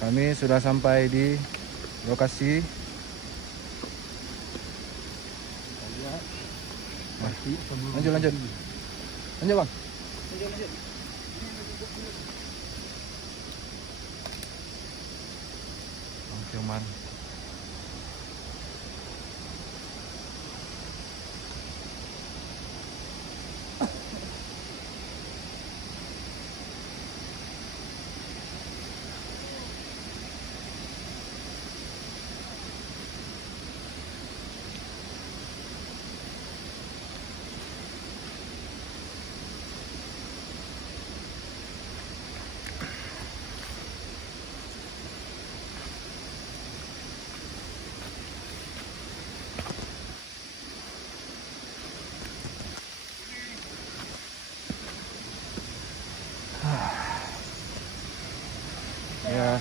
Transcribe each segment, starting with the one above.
Kami sudah sampai di lokasi. Lanjut bang. Bang Firman. Ya.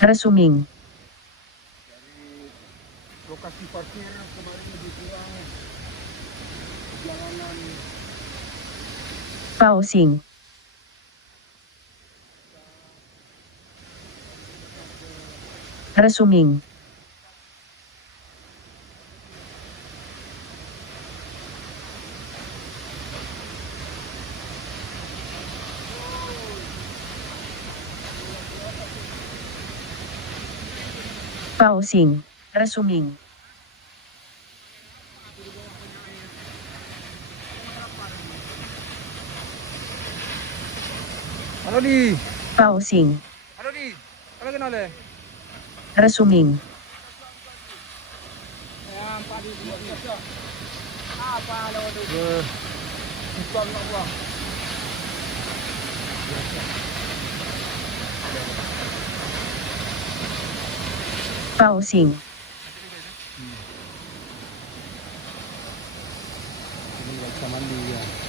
Resuming. Lokasi parkir kemarin lebih kurang perjalanan Pausing. Resuming. Pausing. Resuming. Halo di. Pausing. Halo di. Halo kenal deh. Resuming. Pausing. Ini nggak bisa mandi ya.